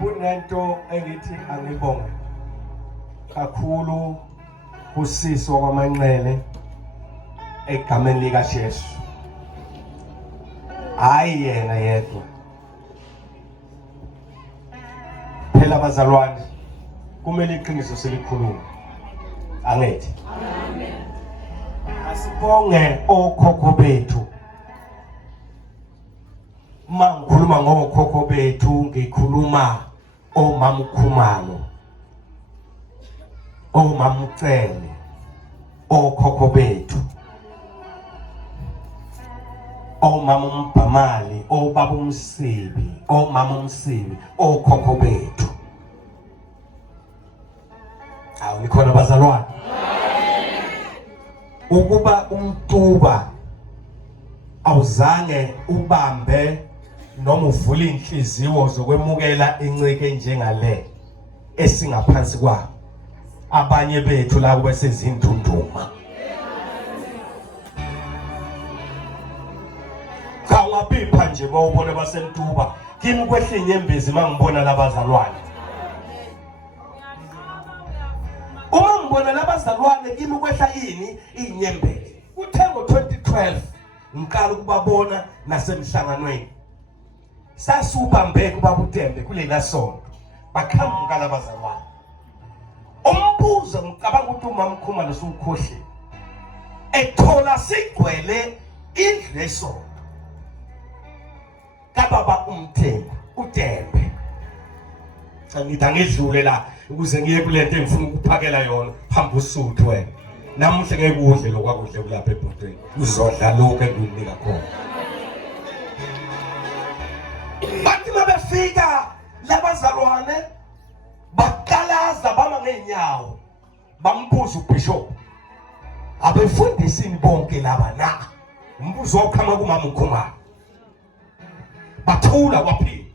Kunento engithi angibonge kakhulu kusisi wakwaManqele egameni lika Jesu. Hayi yena yedwa. Phela bazalwane kumele iqiniso selikhuluma. Angithi. Amen. Asibonge okhokho bethu. Mangikhuluma ngokhokho bethu ngikhuluma omama uKhumalo, omama uCele, okhokho bethu, omama uMbhamali, obaba uMsibi, omama uMsibi, okhokho bethu. Awu nikhona bazalwane. Ukuba umtuba awuzange ubambe noma uvula inhliziyo zokwemukela inceke njengale esingaphansi kwa abanye bethu la kube sezindunduma. Kawapipha nje bawubona basentuba kimi kwehla inyembezi mangibona labazalwane. Uma ngibona labazalwane kimi kwehla ini inyembezi. Uthengo 2012 ngiqala ukubabona nasemhlanganweni. Sasubambe kuba uTembe kulela sonto bakhamuka labazalwane. Umbuzo ngicabanga ukuthi umama uKhumalo usukhohle ethola sigcwele indleso kababa uMthembu uTembe. Ngidla ngidlule la ukuze ngiye kulento engifuna ukuphakela yona phamba usuthu wena. Namuhle ngeke udle lokwakudle kulapha ebhodweni. Uzodla lokho engikunika khona. Bathi mabefika labazalwane bakalaza bama ngenyawo bambuza uBishop abefundisini bonke laba na umbuzo okhama kumama uKhumalo bathula waphi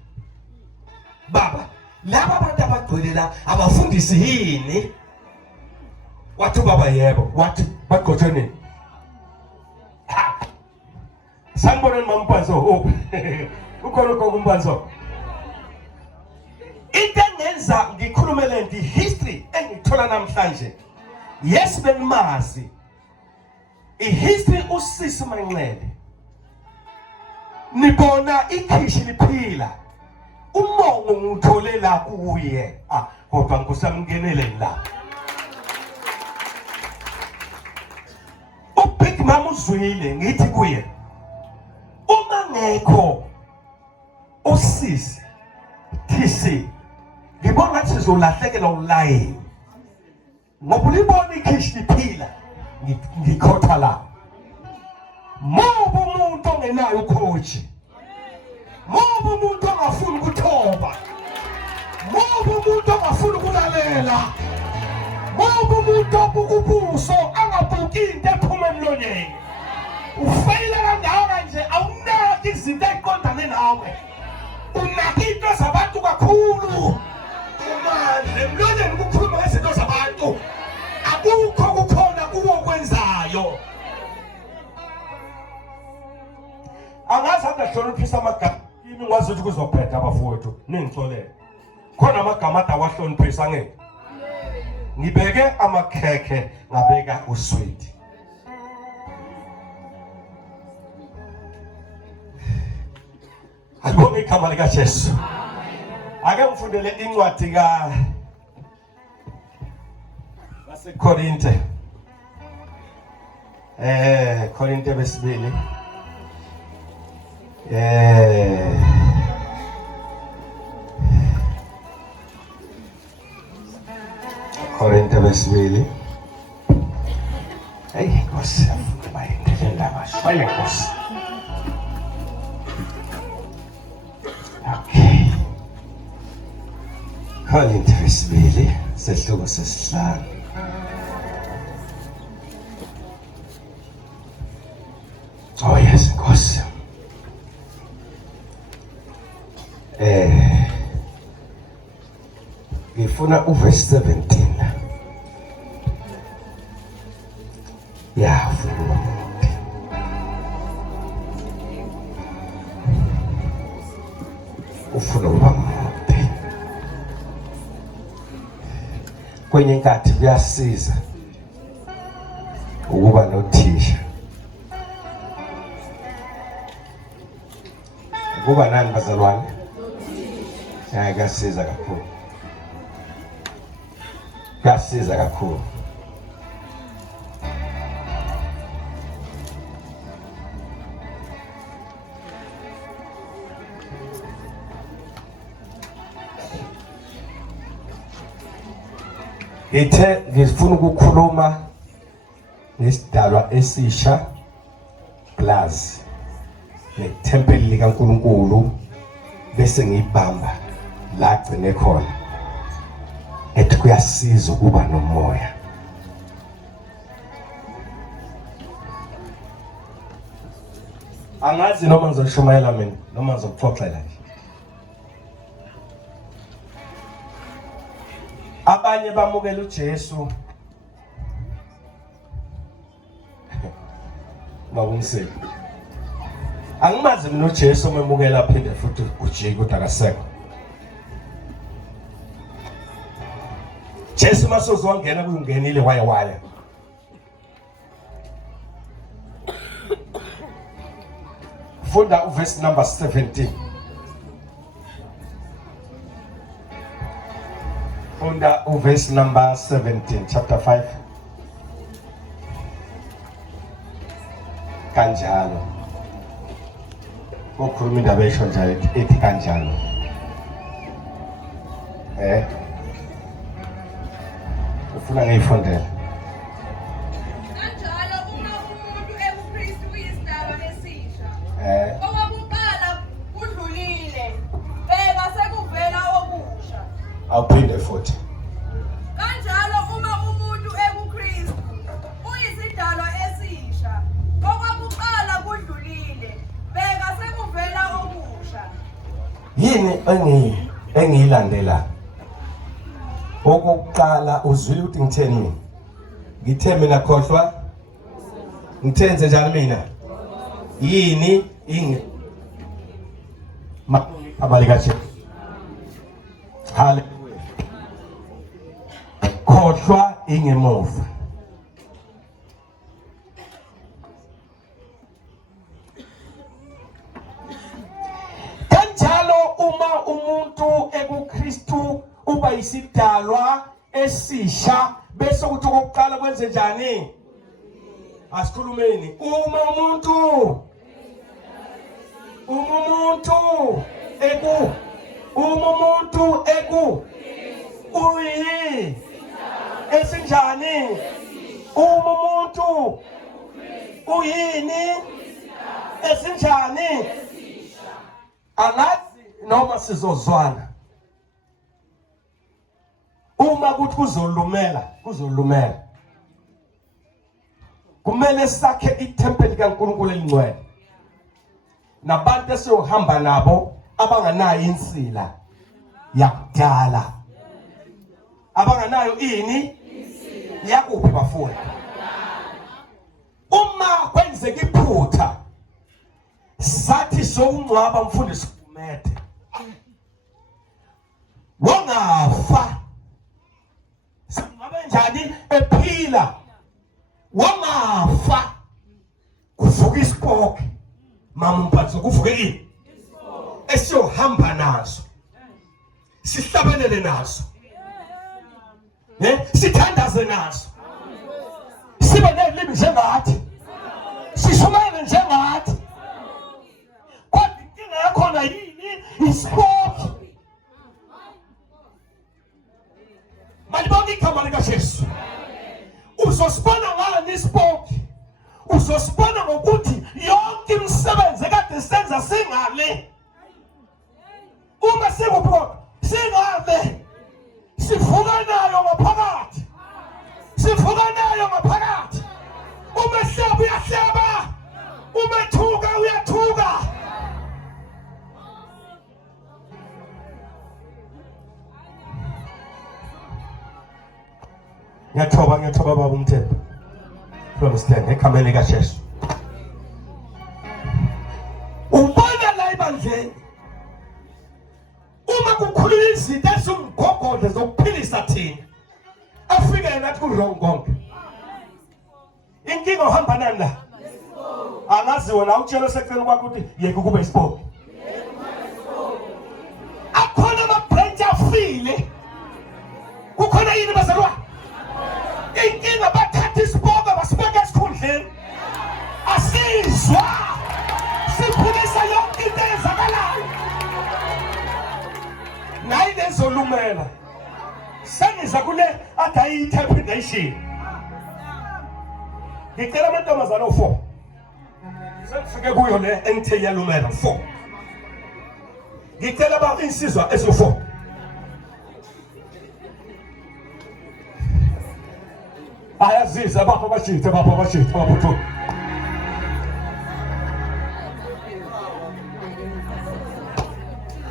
baba laba abantu abagcwele la abafundisi yini wathi baba yebo wathi bagcotshene saniboneni mamphanzo oh ukhona ukumbanzo into engenza ngikhulumele nti history engithola namhlanje yes benimazi ihistory usisi Manqele nibona ikhishi liphila umongo ngithole la kuye kodwa ngisamngenele la ubig mama uzwile ngithi kuye uma ngekho usisi TC ngibona ngathi sizolahlekelwa ulayini ngoba ulibona ikhishi liphila ngikhotha la mobo umuntu ongenayo ucoach mobo umuntu ongafuni ukuthoba mobo umuntu ongafuni ukulalela mobo umuntu obukubuso angabuki into ephuma emlonyeni ufeyila kandawo kanje awunaki izinto eziqondane nawe unakinto zabantu kakhulu manje emlonyeni ukukhuluma ngezinto zabantu akukho kukhona kuwokwenzayo angazi adahloniphisa amagama kimi ngwazi ukuthi kuzophetha abafowethu ningixolele khona amagama adawahloniphisa ngeke ngibeke amakhekhe ngabeka usweet Akubonge igama lika Jesu. Ake ngifundele incwadi baseKorinte. Korinte besibili. Korinte besibili. Hey, Nkosi, bayindlela bashwele Nkosi. Okay. Korinte besibili, sesihloko sesihlanu. Oh yes, Nkosi. Ngifuna uverse 17. Yeah, ufuna ukuba mude. Kwenye inkathi kuyasiza ukuba nothisha. Ukuba nani bazalwane? Kuyasiza kakhulu. Kuyasiza kakhulu. Ngifuna ukukhuluma ngesidalwa esisha plus nethempeli likaNkulunkulu bese ngiyibamba la gcine khona. Ethi kuyasiza ukuba nomoya. Angazi noma ngizoshumayela mina noma ngizokuxoxela nje. Abanye bamukela uJesu babumsele. Angimazi mina uJesu memukela phinde futhi ujike ukuthi akasekho. Jesu masozongena kungenile waya. Funda uverse number 17. Funda uverse number 17, chapter 5. Kanjalo. Ukhuluma indaba esho nje ethi kanjalo. Ufuna ngiyifundele. Kanjalo uma umuntu ebuKristu uyisidalwa esisha. Okokuqala kudlulile, bheka sekuvela okusha. Awuphinde futhi. Kanjalo uma umuntu ebuKristu uyisidalwa esisha. Okokuqala kudlulile, bheka sekuvela okusha. Yini engiyilandela? Okokuqala uzwile ukuthi ngitheni? Ngithe mina khohlwa. Ngithenze njalo mina. Yini abalika Jesu. Hallelujah. Khohlwa ingemuva. Kanjalo uma umuntu ebuKristu uba isidalwa esisha bese ukuthi okokuqala kwenze njani? Asikhulumeni. Uma umuntu uyi esinjani? Uma umuntu uyini esinjani? Angazi noma sizozwana. Uma kuthi kuzolumela. Kumele sakhe ithempeli kaNkulunkulu elingcwele. Nabantu esiyohamba nabo abanganayo insila yakudala. Abanganayo ini? Yakuphi bafuna? Uma kwenzeka iphutha sathi sokungcwaba mfundisi Gumede. Wangafa. Singabe njani ephila? Wangafa. Kuvuka isipoke. Mama umphatho kuvuke ini? Esiyohamba nazo. Sihlabanele nazo. Sithandaze nazo. Sibe nelimi njengathi. Sishumayele njengathi. Kodwa inkinga yakhona yini? Isipoke. Malibonke igama likaJesu. Uzosibona ngani isipoke? Uzosibona ngokuthi yonke imisebenzi ekade senza singale. Uma sikupho singale. Sivuka nayo ngaphakathi. Uma hlaba uyahlaba. Uma ethuka uyathuka. Ngiyathoba baba umthembu. From stand ekameni kaJesu. Ubona la ibandleni. kukhulula izinto ezimgogodle zokuphilisa thina afike yena athi ku-wrong konke inkinga uhamba nani la angazi wena utshela sekuseni kwakho ukuthi yeke kube isiphoki akhona ama-branch afile kukhona yini bazalwane inkinga bathatha isiphoki basibeka esikhundleni asizwa siphilisa yonke into eyenzakalayo nayi lezolumela sengiza kule athi ayi-interpretation ngicela amantombazane o-4 sengifike kuyo le engithe iyalumela 4 ngicela ba insizwa eso-4 ayaziza bapha bashithe baphuthu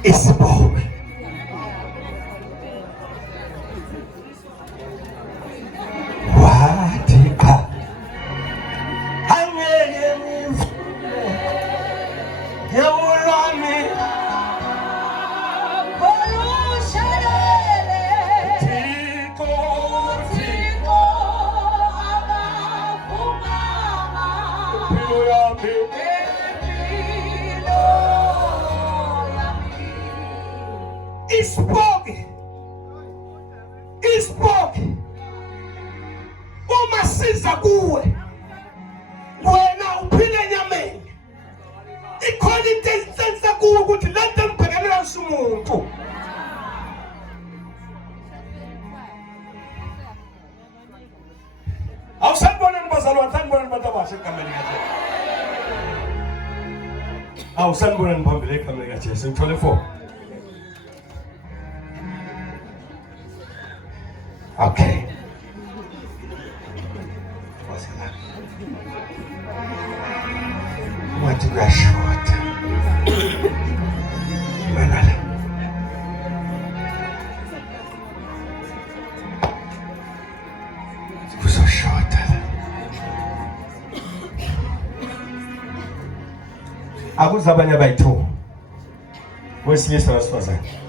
isibonge wathi cha angeke ngivule yewulami Olushadele Thixo Thixo akavumanga impilo yami impilo yami. ispoke uma siza kuwe wena uphile enyameni ikhona into esenza kuwe ukuthi lento ngibhekelela umuntu awusanibonani bazalwane sanibonani bantu abasha egameni kaJesu awusanibonani phambili egameni kaJesu ngithole 4 okay wathi kuyashota manala kuzoshota akuze abanye abayithu wesilisa wesifazane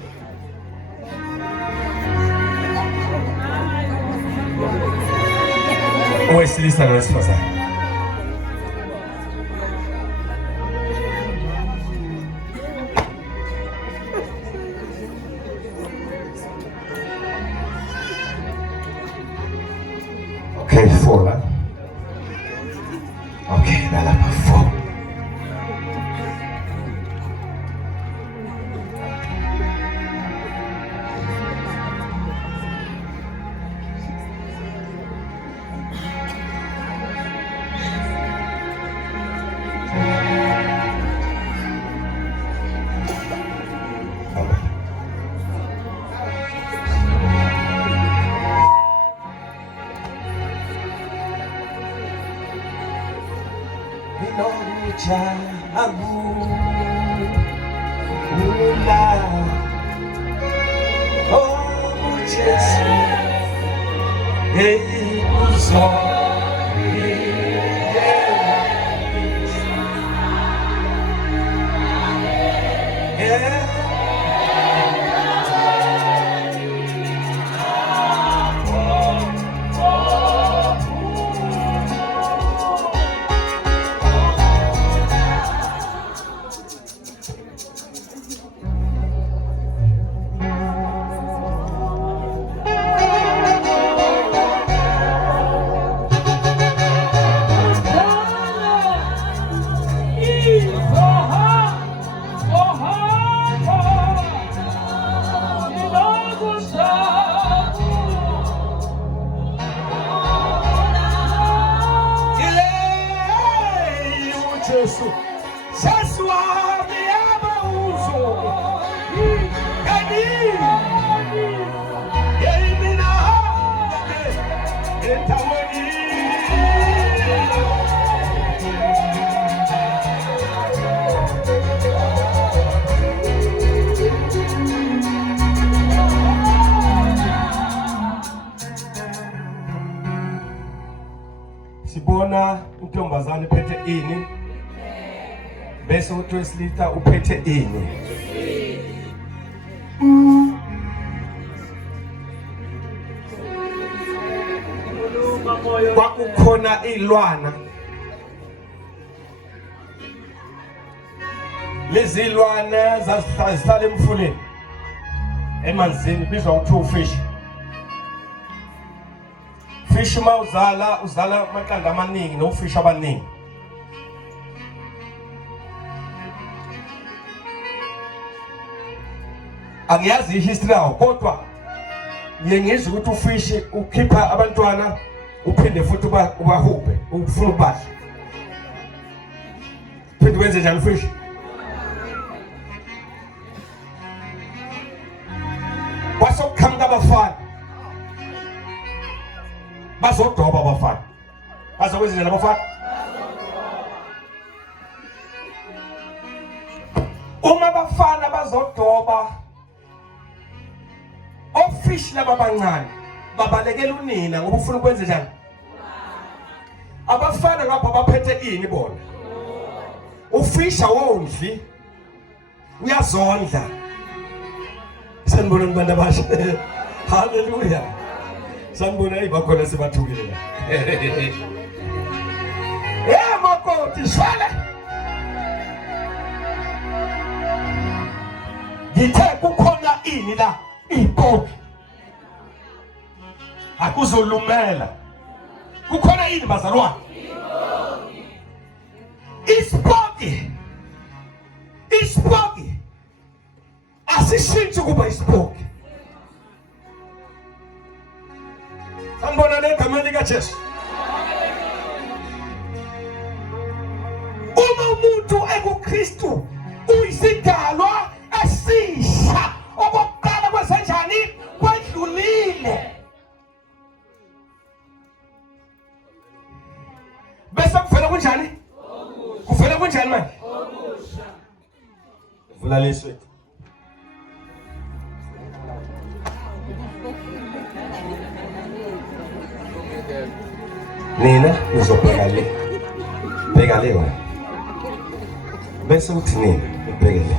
owesilisa nowesifazane okay 4 la okay nalapha 4 sibona intombazane iphethe ini bese uthi wesilisa uphethe ini Kwakukhona ilwana. Lezi ilwane zazihlala emfuleni emanzini bizwa ukuthi ufish. Fish uma uzala amaqanda amaningi nofish abaningi. Angiyazi ihistory yawo kodwa ngiyengizwa ukuthi ufish ukhipha abantwana uphinde futhi ubahube ufuna ubadla. Phinde wenze njani ufish? Wasokukhamka abafana bazodoba abafana. Bazokwenza njani abafana? Uma abafana bazodoba ofish laba abancane babalekela unina ngoba ufuna ukwenza njani? Abafana ngapha baphethe ini bona? Ufish awondli uyazondla. Sanibona abantu abasha. Hallelujah. Sanibona ibakhona sebathukile. Makoti shwele. Ngithe kukhona ini la ipoki. Akuzolumela. Kukhona ini bazalwane? Ispoki. Ispoki. Asishintshe kuba ispoki. Sanibona negama lika Jesu. Uma umuntu ekuKristu uyisidalwa esisha okokuqala kwesenjani kwedlulile. Bese kuvela kunjani? Kuvela kunjani manje? Vula leswe. Nina uzobheka le. Bheka le wena. Bese uthi nina ubheke le.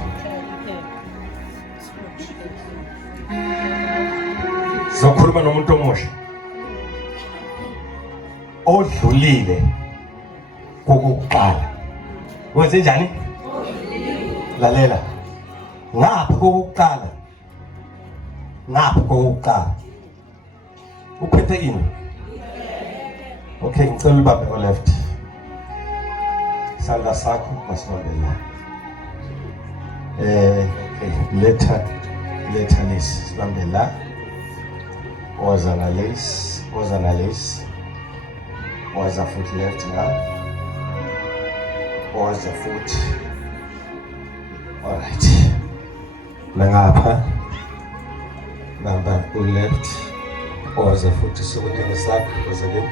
Sokhuluma nomuntu omusha. Odlulile kokuqala. Wenze njani? Lalela. Ngapha kokuqala. Ngapha kokuqala. Uphethe ini? Okay, ngicela ubambe o left. Sandla sakho masibambela. Okay, letha lesi sibambela. Oza na lesi. Oza foot left now. Oza foot. All right. Ngapha. Bamba left. Oza foot sokudela sakho oza le.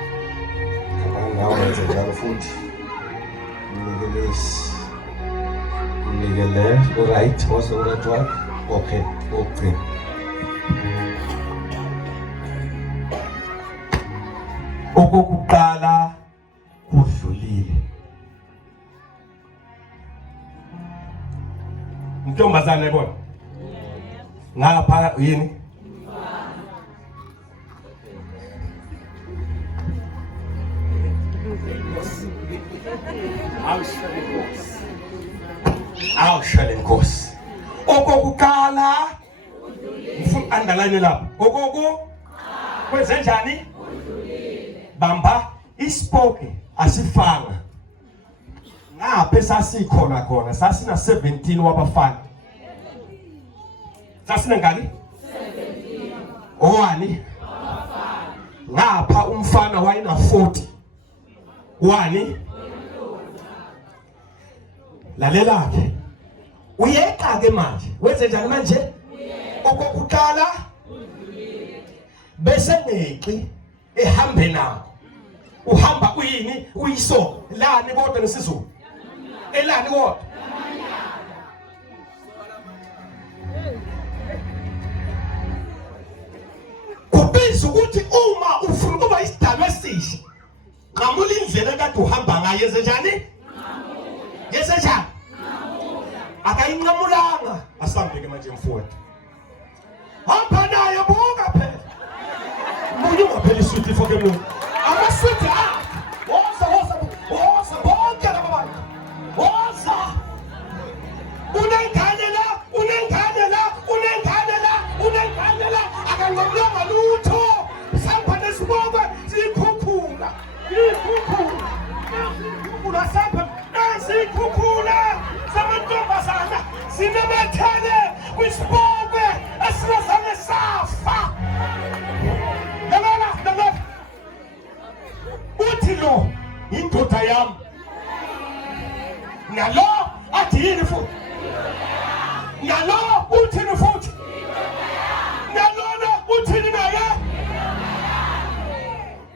Now let's enjoy the food. Left, right, what's the right one? Okay. Okokuqala kudlulile. Intombazane yabona? Ngapha yini? Awushela inkosi. Okokuqala ngifuna underline lapha. Kwenze njani? Bamba ispoke asifanga. Ngapha sasikhona sasina 17 wabafana. Sasina ngani? 17. Owani? Abafana. Ngapha umfana wayena 40. Wani? Lalela ke. Uyeqa ke manje. Wenze njani manje? Okokuqala udlulile. Bese ngeqi ehambe nawo. Uhamba uyini? Uyiso. Lani kodwa nesizulu. Elani kodwa? Kubizwa ukuthi uma ufuna ukuba isidalwa esisha, ngamula indlela kade uhamba ngayo yenze njani? Yenze njani? Akayinqamulanga. Asambeke manje mfowethu. hamba naye buka phela munye ungapheli sweet ifoke munye ama-sweet woza bonke laba bantu woza unengane la akanqoblanga lutho samba nesibokwe siyikhukhula siyikhukhula samantombazana sinamathele kwisibokwe esinazange safa. Lalela uthi lo indoda yami nalo athi yini futhi nalo uthini futhi nalona uthini naye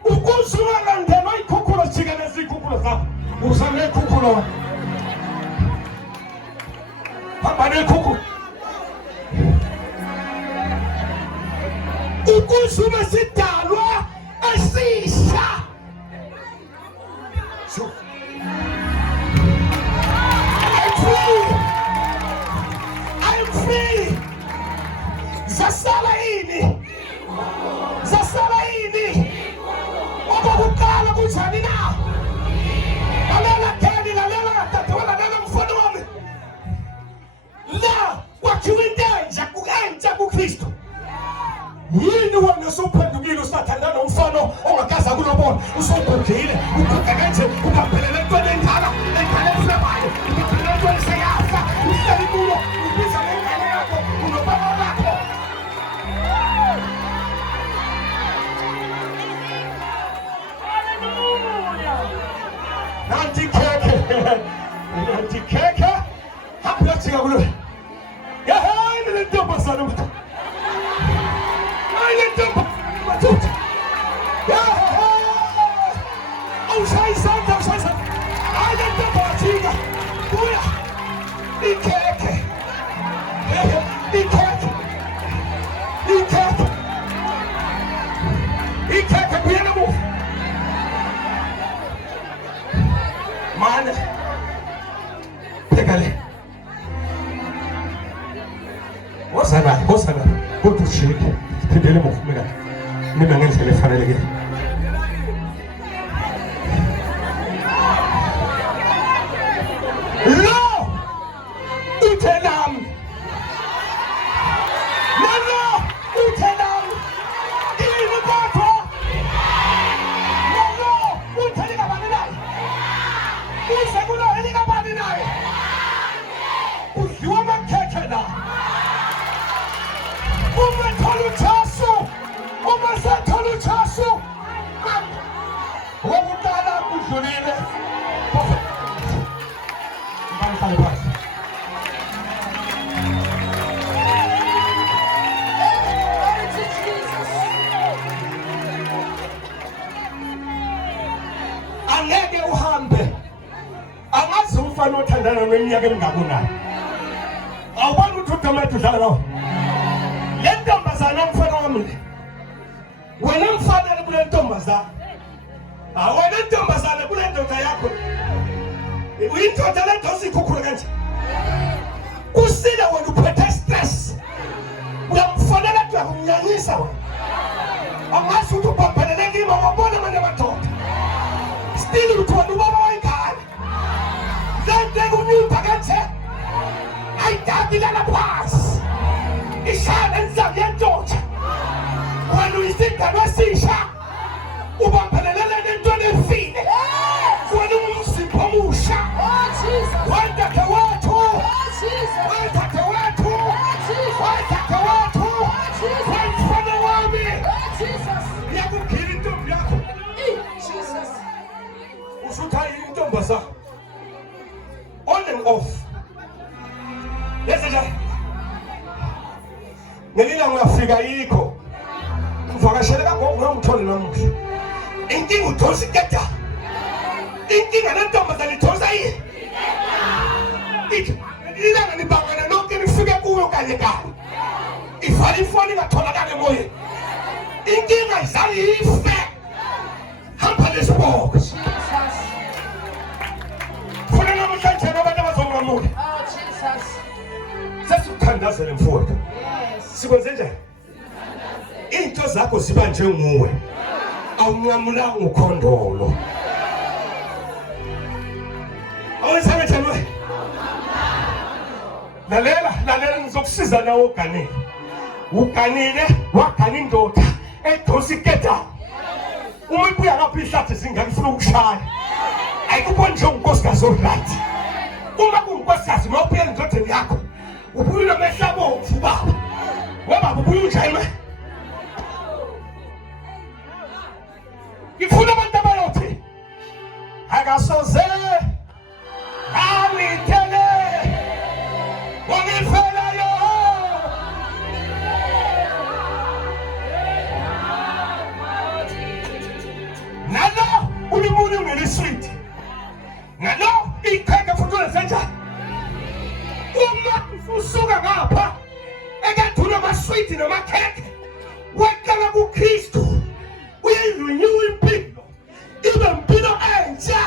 ukusuka ngandelwa ikhukhula jikeleza izikhukhula zakho usane ikhukhula hamba nekhukhula ukusuka sidalwa esisha so I'm free. Zasala ini okokuqala kunjani na lalela Dani lalela dadewala lalela mfana wami la wakhiwa intentsha kuKristu yini wena usuphendukile usathandana umfana ongakaza kulobona usugugile uguga kanje ukaphelela entweni endala ekhale eflebayo ukaphelela entweni seyafa uhleli kulo ubiza ngengane yakho unobaba bakho. Nanti keke hapla chika kulo ya hayi le ntomba sana mtu hayi ntomba matuti ya aushayisa hayi ntomba chika kuya ikeke kuya na mu mana pekale wosana kutushike phindele mufumela mina ngendlela efanelekile lo uthelam lo uthelam ini kwakho lo uthelika bani naye uze kulo elika bani naye udliwa amakhekhe la uma sethola uthaso wokuqala kudlulile ngale phansi angeke uhambe angazi umfana othandana neminyaka emingakunayo awubani ukuthi uDomete udlala nawe le ntombazana mfana wami wena mfanele kule ntombazana wena ntombazana kule ndoda yakho uyindoda le nto sikhukhula kanje kusile wena uphethe stress uyamfanele nje kumnyanyisa wena angazi ukuthi ubambelele kimi wabona manje madoda still uthona ubaba wengane lente kunyimba kanje ayidabila phansi ishana nzambi yendoda wena uyisingane esisha ubambelelele nentweni efile wena umzimba omusha wendake wethu wemfana wami yakukhila intombi yakho usuthayi intombazana on and off yesenja ngelila ngiyafika yikho uvakashele kangoku nomthole namuhla inkinga udonsa iketa inkinga nentombazana idonsa yini ilanga nibangana nonke nifike kuyo kanye ivala ifoni ingatholakali emoyeni inkinga izali ife hamba lesiboko funa namhlanje nabantu abazongamuka sesithandazele mfowethu sikwenze njani into zakho ziba njenguwe awunqamulanga ukhondolo awenzake njalo lalela ngizokusiza nawe uganile uganile wagana indoda edosi iketa uma ibuya lapha ihlathi zingakufuna ukushaya ayikuboni nje unkosikazi oright uma kunkosikazi mawubuya endodeni yakho ubuye mehlabo ubaba weba ubuye unjayime ngifuna abantu abayothi akasoze awithele wangifelayo nalo ulimunyu ngelisweet nalo ikheke futhi ulenzenjani uma usuka ngapha ekathula amasweet namakhekhe waqala kuKristu uyirenew impilo ibe impilo entsha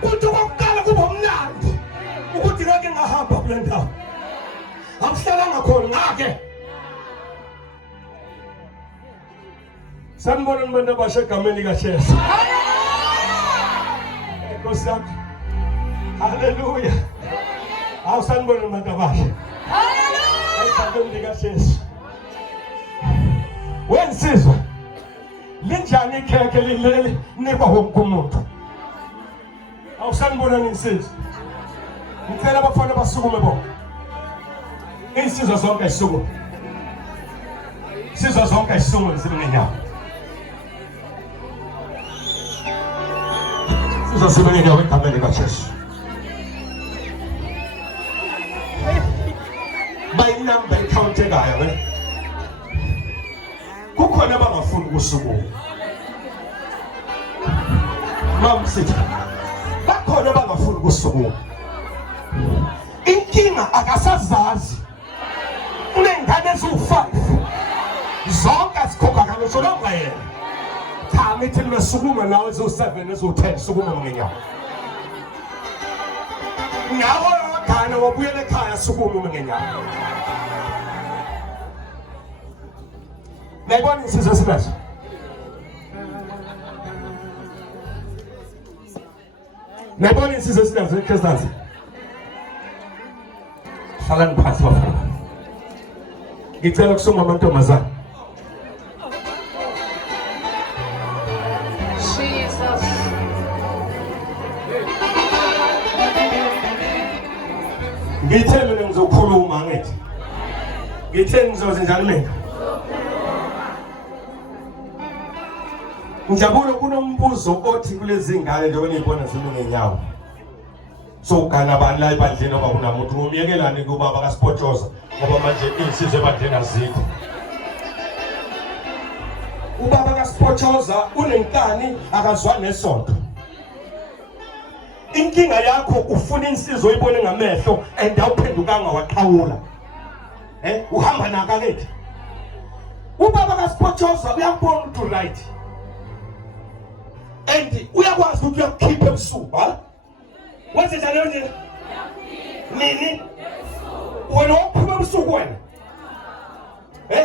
kuthi kokuqala kuba umlando ukuthi ngeke ngahamba kule ndawo awuhlalanga khona ngake sanibona abantu abasha egameni likaJesu Nkosi yami haleluya awusanibona abantu abasha haleluya egameni likaJesu wensizwa linjani ikhekhe lileli nikwa wonke umuntu awusanibona ninsizwa ngicela abafana basukume bonke insizwa zonke zisukume sizwa zonke zisukume zibenyawo sizwa zibenyawo egameni likaJesu bayinamba ikhawuntekayo kukhona abangafuni ukusukuma mamsithi bakhona abangafuni ukusukuma inkinga akasazazi unengane eziwu5 zonke zikhokha kaloso longa yena cha mithi besukuma nawe eziwu7 eziwu10 sukuma ngenyawo nawe ngane wabuyela ekhaya sukuma ngenyawo Nayibona insizwe esibazo Nayibona insizwe esibazo eKristansi Hlalani phansi bafana Ngicela ukusonga amantombazana Jesus. Ngithe mina ngizokhuluma ngithi Ngithe ngizoze njalo mina Ngijabule kunombuzo othi kulezi ngane nje onizibona zimungenyawo. So kana bani la ebandleni ngoba kunamuntu umiyekelani kubaba kaSpotshoza ngoba manje insizwe ebandleni azikho. Ubaba kaSpotshoza unenkani akazwani nesonto. Inkinga yakho ufuna insizwe oyibone ngamehlo and awuphendukanga waqhawula. Uhamba naka kethi. Ubaba kaSpotshoza uyakubona ukuthi right. And uyakwazi ukuthi uyakhipha ebusuku ha wenze njalo nje nini wena uphuma ebusuku wena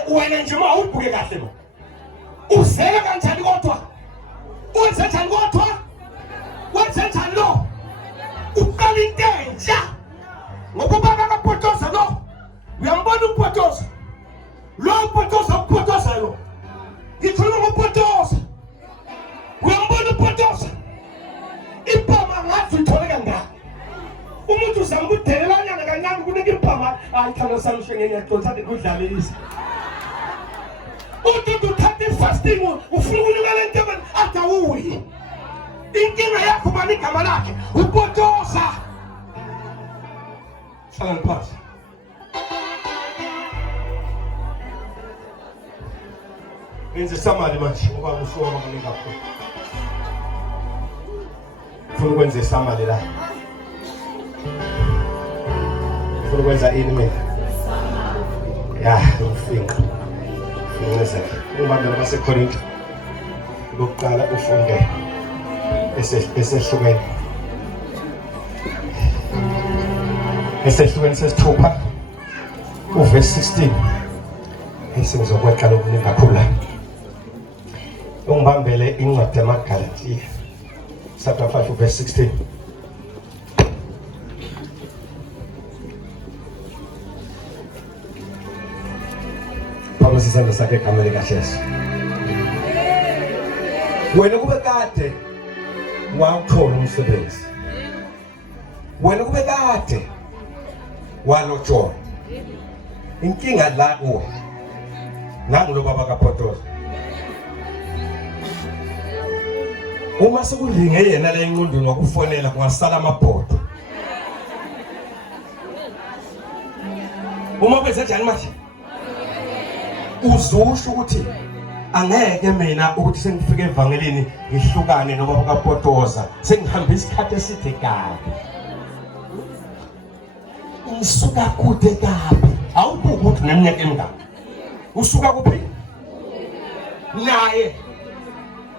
wena nje mawubuke kahle ma uzeka kanjani kodwa wenze njani kodwa wenze njani lo uqala into entsha ngoba baba kaPotoza lo uyambona uPotoza lo uPotoza lo ngithula ngoPotoza uyambona uPotoza impama ngathi utholeka ngaka umuntu uzambudelelana kancane kunike impama ayithanda samshenge ngiyaqonda ukudlalelisa uthi uthathe fasting ufuna ukunikela into atawuyi inkinga yakho bani igama lakhe uPotoza hlala phansi Benze samali manje ngoba usuka ngoba kakhulu Funa ukwenza isamali la. Funa ukwenza ini mina? Ya, ufinqa. Ngiyeza. Uma bana baseKorinto. Lokuqala ufunde esehlukene. Esehlukene sesithupha uverse 16. Esizokweqa lokuningi kakhulu la. ungibambele incwadi yamaGalatiya chapter 5 verse 16. Phambi sisanda sakhe igama likaJesu. Wena kube kade wawuthola umsebenzi. Wena kube kade walotshola. Inkinga la kuwe. Nangu lo baba kaPhotoza. Uma sekulinge yena la encondweni wakufonela kungasala amabhodo. Uma bese njani manje? Uzusho ukuthi angeke mina ukuthi sengifike evangelini ngihlukane nobaba kaPhotoza sengihamba isikhathi eside kabi. Usuka kude kabi. Awubuki ukuthi neminyaka emingaki. Usuka kuphi? Naye.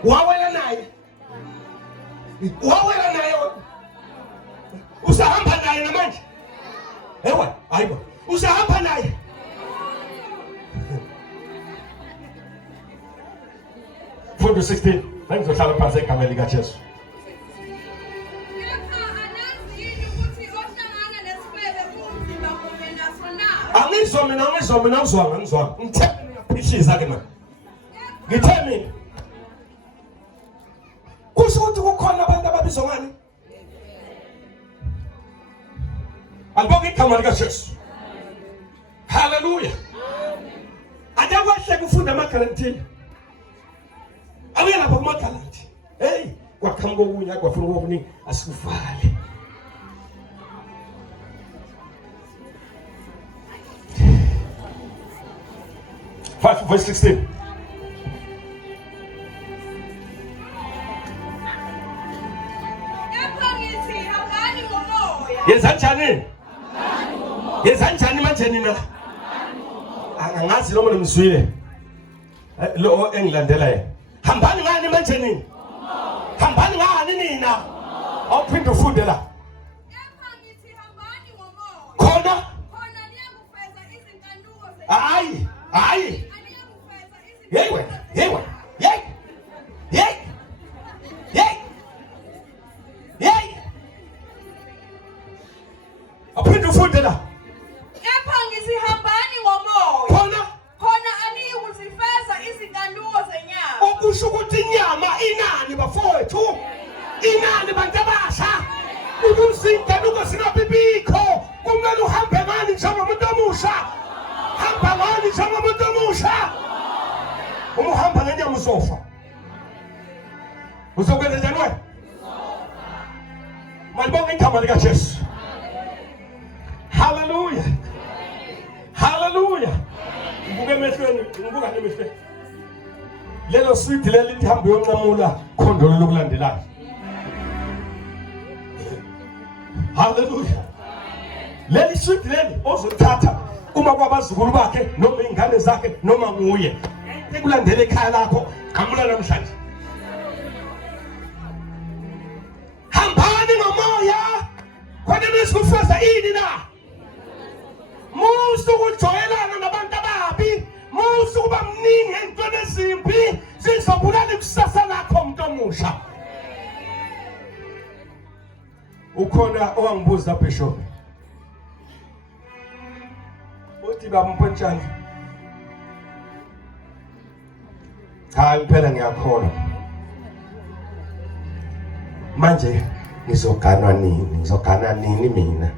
Wawela naye. Wawela naye. Usahamba naye namanje. Ewe, hayibo. Usahamba naye. Fundo 16. Bengizohlala phansi egameni likaJesu. Angizwa mina ngizwa. Ngithe ngiyaphishiza ke manje. Ngithe mina. Kusho ukuthi kukhona abantu ababizwa ngani? Alibonge igama likaJesu. Hallelujah. Ake kwahle kufunda amaGalatiya. Awuya lapha kumaGalatiya. Hey, kwaqhamuka okunye kwafuna okuningi asikuvale. Verse 16. Yezanjani manje nina? Angazi noma nimzwile. Lo engilandela yena. Hambani ngani manje nina? Hambani ngani nina? Awuphinde ufunde la. Khona hayi. Yewe. Aphinde ufunde la. Kepha ngisihambani ngomoya. Khona aniyukuzifeza izinkanuko zenyama. Okusho ukuthi inyama inani bafowethu. Inani bantu abasha. Ukuzinkanuko sinabibikho. Kumele uhambe ngani njengomuntu omusha. Hamba ngani njengomuntu omusha. Uma uhamba ngenyama uzofa. Uzokwenza njani wena? Malibonge igama likaJesu. Hallelujah. Ngibuke emehlweni, ngibuka emehlweni. Lelo sweet leli lihambe yonqamula khondolo lokulandelayo. Hallelujah. Leli sweet leli ozothatha uma kwabazukulu bakhe noma ingane zakhe noma nguye. Ekulandela ekhaya lakho, qhamula namhlanje. Hambani ngomoya. Khona nisikufeza ini na? Musu kujoyelana nabantu ababi, musu kuba mningi entweni ezimbi, sizobulala ikusasa lakho umuntu omusha. Ukhona owangibuza Bishop. Uthi bampontshana. Hayi phela ngiyakholwa. Manje ngizogana nini mina?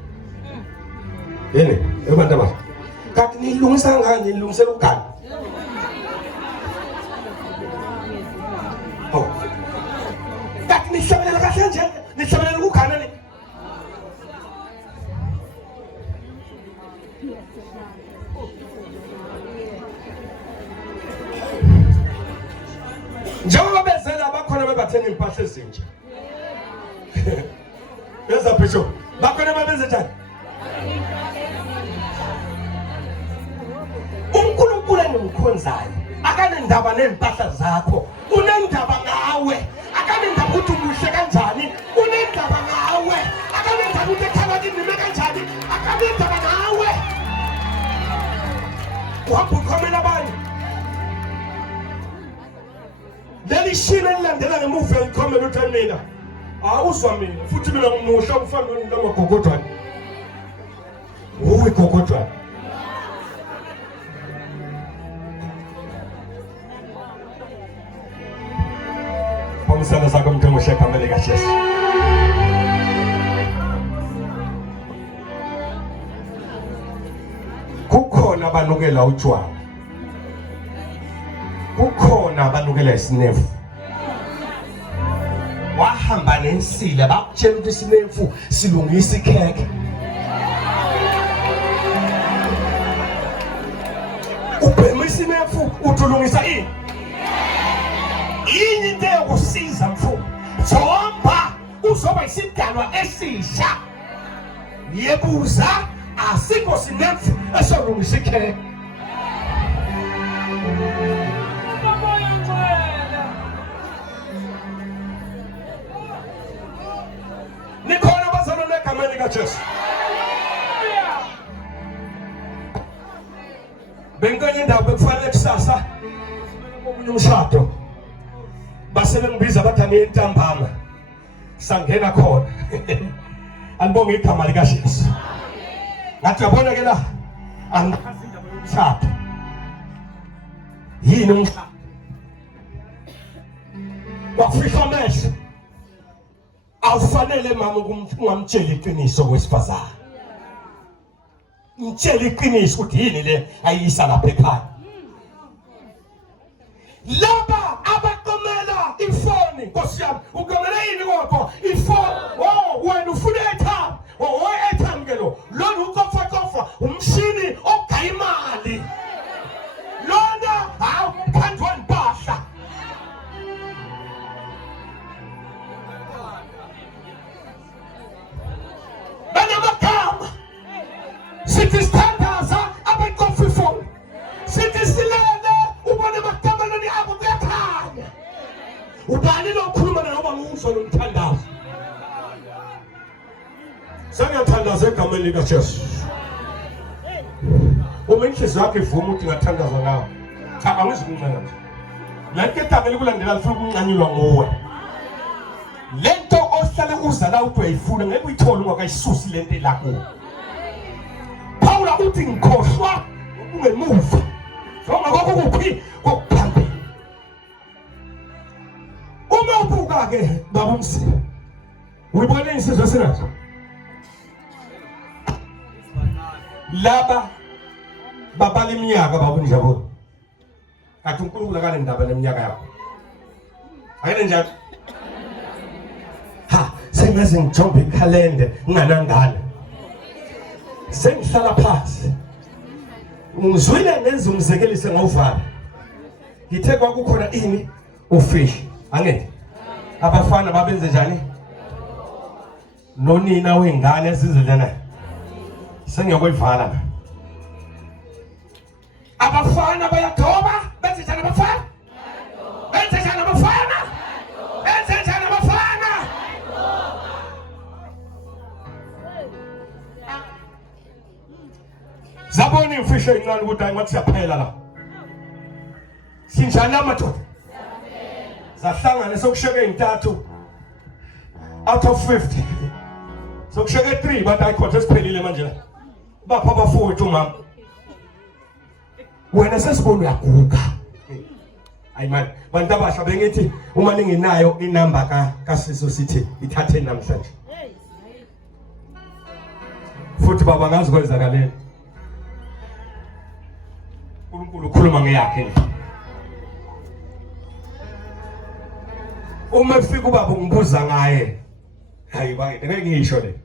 Yini? Ebantu abasha. Kanti nilungisa ngani nilungisela ukugana? Oh. Kanti nihlabelela kahle nje, nihlabelela ukugana ni. Njengoba bezela bakhona bebathenga impahla ezintsha. Beza Bishop. Bakhona babenze njani? uNkulunkulu engimkhonzayo akanendaba nempahla zakho, unendaba ngawe. Akanendaba ukuthi umuhle kanjani, unendaba ngawe. Akanendaba ukuthi ekhaya kimi kanjani, akanendaba ngawe. Uhamba ukhomela abanye. leli shini elilandela ngemuva elikhomela uthi mina awuzwa mina futhi mina ngimuhla ufana nogogodwane uwe gogodwane Pamisana sakho mntu osheka mele kaJesu kukhona abanukela utshwala kukhona abanukela isinefu wahamba nensila bakutshela ukuthi isinefu silungisa ikhekhe ubhema isinefu uthulungisa ini yini into yokusiza mfowethu zomba uzoba isidalwa esisha yebuza asikho sinefu esolungisa ikhekhe nikhona bazalwane egameni kaJesu bengenye indawo bekufanele kusasa omunye umshado base bengibiza bathi aniyentambama sangena khona alibonge igama likaJesu ngathi yabona ke la angikazi indaba yomshado yini umshado wafihla amehlo awufanele mama ungamtshela iqiniso kwesifazana ngitshela iqiniso ukuthi yini le ayisa lapha ekhaya laba abaqomela ifoni Nkosi yami uqomela yini kodwa ifoni wena ufuna airtime airtime ke lo lona ukofa umshini ogaya imali lona hawu khandwa impahla banamagama sithi standards abekofa ifoni sithi silele ubone magama loni abo kuyakhanya ubani lokhuluma noma nguzwa nomthandazo sengiyathandaza egameni likaJesu uma inhliziyo yakho ivuma ukuthi ngathandaza nawe cha angizikunxenxa nje lanke igama likulandela lifuna ukuncanyulwa nguwe lento ohlale uza la uthi uyayifuna ngeke uyithole ungakayisusi lento elakho Paula uthi ngikhohlwa ungemuva noma kokuphi kokuphambili uma ubuka ke baba umsila uyibona insizwe sinazo laba babala iminyaka baba unjabo kathi uNkulunkulu akane ndaba neminyaka yakho ayene njalo sengaze ngijombe ikhalende nginganangana sengihlala phansi ngizwile nenza umzekelise ngawuvala ngithe kwakukhona ini ufish angeke abafana babenze njani nonina wengane esizolana sengiyokuyivala abafana bayadoba benze njani abafana benze njani abafana benze njani abafana zabona imfisho encane ukuthi ayi ngathi siyaphela la sinjani amadoda zahlangana sokusheke intathu out of 50 sokusheke 3 bathi ayikhothe siphelile manje la bapha abafowethu mama wena sesibona uyaguga ayi man bantu abasha bengithi uma ningenayo inamba kaSiso sithi ithathe namhlanje futhi baba ngazi kwenzakaleni uNkulunkulu ukhuluma ngeyakhe uma efika ubaba ungibuza ngaye hayi bayi ngeke ngisho le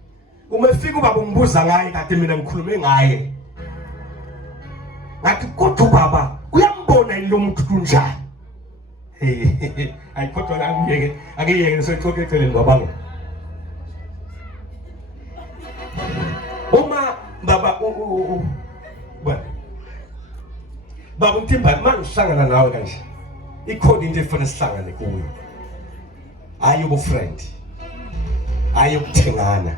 uma efika ubaba ungibuza ngaye kade mina ngikhulume ngaye ngathi kodwa baba uyambona lo muntu kunjani ayi kodwa angiyeke sokuxoxa eceleni babange uma baba baba Mthimba manje sihlangana nawe kanje ikhona into efana sihlangane kuyo ayibo friend ayokuthengana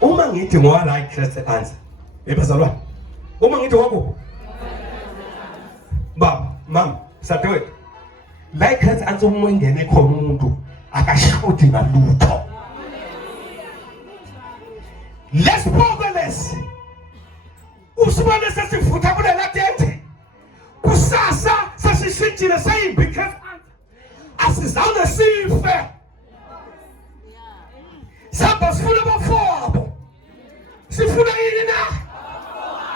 uma ngithi ngowa right Christ answer ebazalwane uma ngithi wabo baba mama sadewethu la ikhathi athi uma ingene khona umuntu akashodi ngalutho. Lesibongelesi usibone sesifutha kulela tente kusasa sesishintshile sayibhikhathi asizange sife. Samba sifuna abafowabo. Sifuna yini na?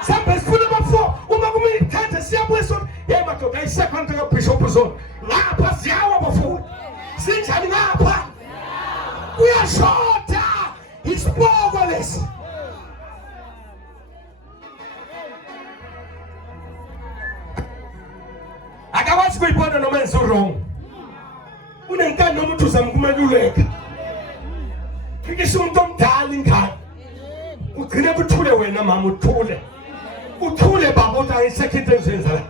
Samba sifuna abafowabo. Uma kumele ithathe siyabuye sona. Hey madoda ayisekhona ka Bishop zone. Ngapha siyawa bafowabo. Sinjani ngapha? Uyashota. Isiboko lesi. Akakwazi kuyibona noma enze wrong. Unenkani noma uthi uzamkumeluleka. Fikisha umuntu omdala ingane. Ugcine kuthule wena mama uthule. Uthule baba uthi ayisekho into enzenza la.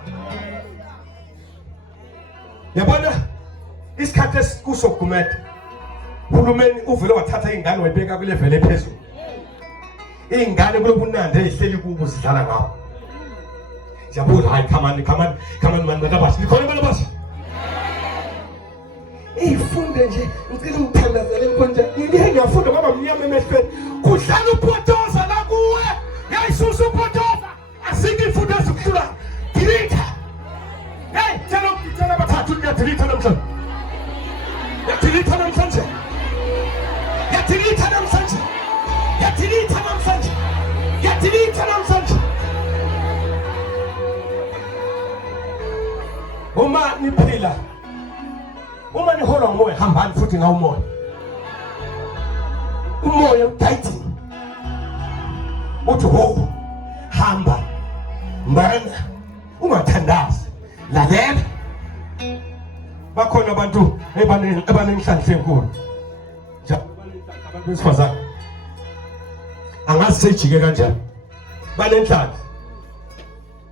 Yabona isikhathi esikusokumeda. Uhulumeni uvele wathatha ingane wayibeka kule level ephezulu. Ingane kulobunandi ezihleli kubo zidlala ngawo. Jabuza hayi come on man batabashi. Nikhona batabashi. Ifunde nje ngicela ngithandazele konje. Ngiye ngiyafunda baba mnyama emehlweni. Kudlala upotoza la kuwe. Yayisusa upotoza. Asike ifundo esikuhlula. Delete. Hey, tell bathathu ngiyadelete namhlanje. Yadelete namhlanje. Yadelete namhlanje. Yadelete namhlanje. Yadelete namhlanje. Uma niphila. Uma nihola umoya hambani futhi ngawo umoya. Umoya udayithi. Uthi ho hamba. Mana ungathandazi. Lalela. Bakhona abantu abanenhlanhla enkulu. Abantu besifazana. Angazi sejike kanjani. Banenhlanhla.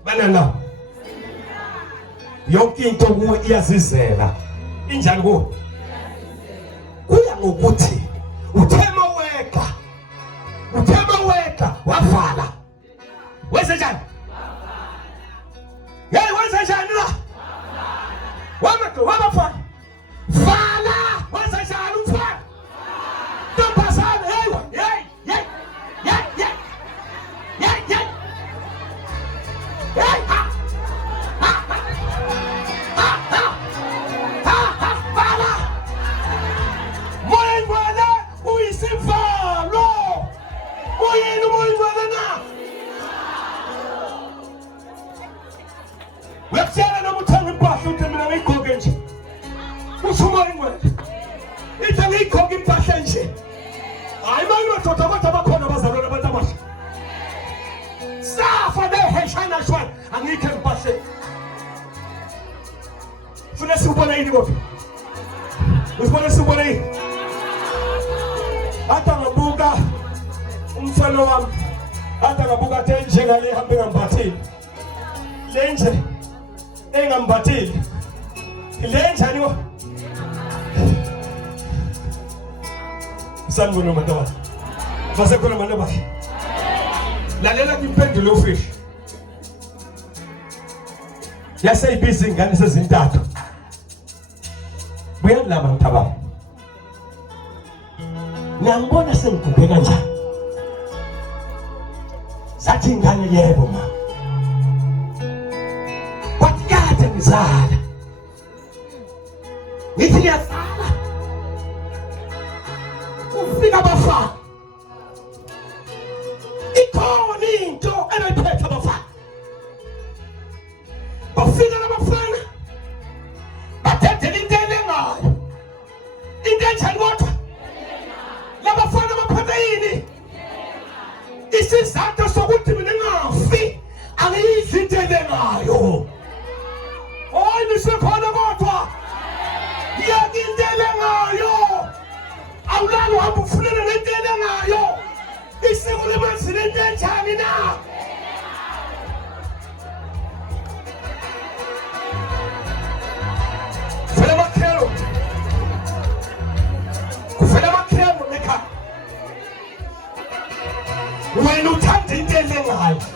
Banana. Yonke into kuwe iyazizela. Injani kuwe? Kuya ngokuthi uthema weka wavala. Wenze njani? Hey, wenze njani la? Wamafala. Vala! Wenze njani ufala? Ntombazane, hey. Website no mutangi mpahla utemina ngikhoke nje. Ushuma ingwele. Ithi ngikhoke impahla nje. Hayi mayimadoda abantu abakhona bazalwana abantu abasha. Safa beheshana shwana angikho impahla. Funa sikubona yini kodwa? Usibona sikubona yini? Ata ngabuka umfana wami. Ata ngabuka tenje ngale hambe ngambathile. Lenje engambathile. Lenje aniwo. Sanibona madaba. Basekhona madaba. Lalela impendulo ofishi. Yaseyibisi ingane sezintathu. Buyalama mthaba. Ngiyangibona sengiguge kanjani. Sathi ingane yebo ma. Kwathi kade ngizala. Ngithi ngiyazala. Ufika abafana. Ikhona into enayiphethe abafana. Bafika abafana. Bathathela into enengayo. Into enjani kodwa? Labafana baphatha yini? Isizathu sokuthi mina ngafi angiyidli into enengayo. Hoyi nisekhona kodwa. Yeke into enengayo. Awulalo hamba ufunele ngento enengayo. Isiko lemanzini into enjani na? When you can't intend life.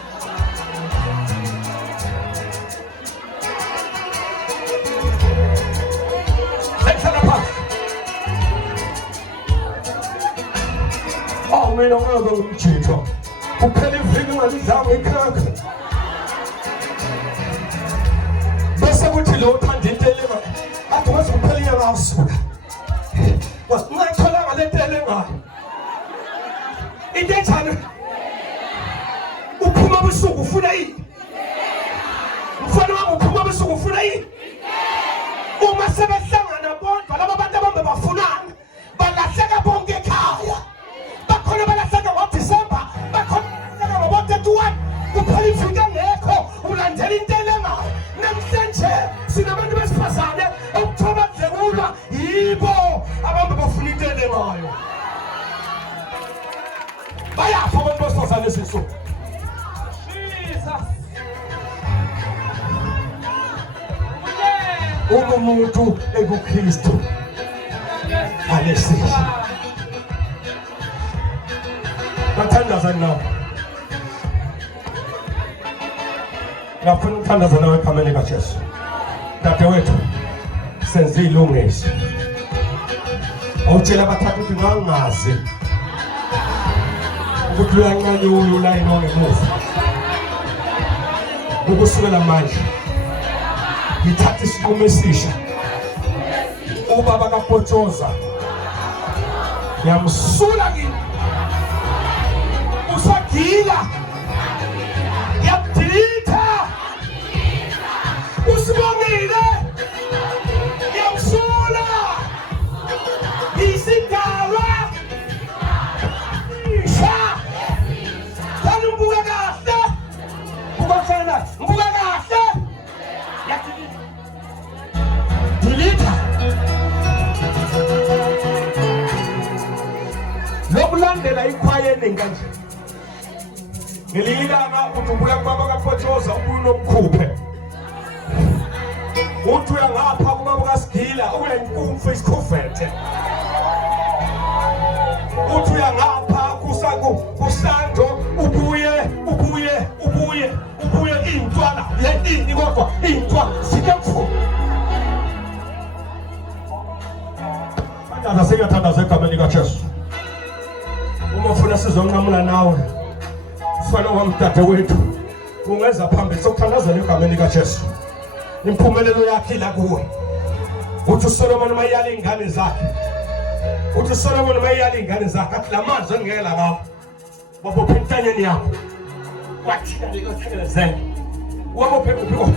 mina ungabe ngumjitho kuphela iviki ungalidlanga ikhakha bese kuthi lo uthanda intelema athi wazi kuphela inyanga awusuka ungayitholanga le ntelema into enjani uphuma busuku ufuna yini mfana wami uphuma busuku ufuna yini uma sebehlangana bonke laba bantu abambe bafunana balahleka bonke ekhaya bakhona balahleka ngoDisemba bakhona balahleka ngo31 kuphela iviki engekho ulandela intelengayo namhlanje sinabantu besifazane okuthoba dlekulwa yibo abambe bafuna intelengayo bayafa abantu besifazane esisuku umuntu ekuKristu alesisha bathandaza nawe ngafuna ukuthandaza nawe egameni likaJesu dadewethu senze ilungisa awutshela abathathu ukuthi ngangazi ukuthi uyancanyula la inongemuva ukusukela manje ngithatha isinqumo esisha ubaba kaPotshoza yamsula kini usagila yabdilitha usibongile yamsula isidalwa isha kana mbuka kahle ukufana mbuka kahle dilitha lokulandela ikhwayeni kanje ngelilanga udubuka kubaba kaPotshoza ubunokukhuphe uthi uyangapha kubaba kaSigila uyankumfa isikhufethe uthi uyangapha kusando ubuye intwana yentini kodwa intwa sikepfu Thandaza sekuyathandaza egameni likaJesu uma ufuna sizonqamula nawe fana wamdadewethu ungeza phambili sokuthandazela egameni likaJesu impumelelo yakhe la kuwe uthi uSolomon mayiyala ingane zakhe uthi uSolomon mayiyala ingane zakhe athi lamazwi engela ngawo wabopha intanyeni yakho wathina lekothelezela wabophe kuphi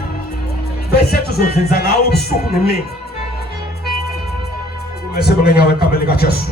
bese tuzodlinza ngawo ubusuku nemini umese bengenyawo egameni likaJesu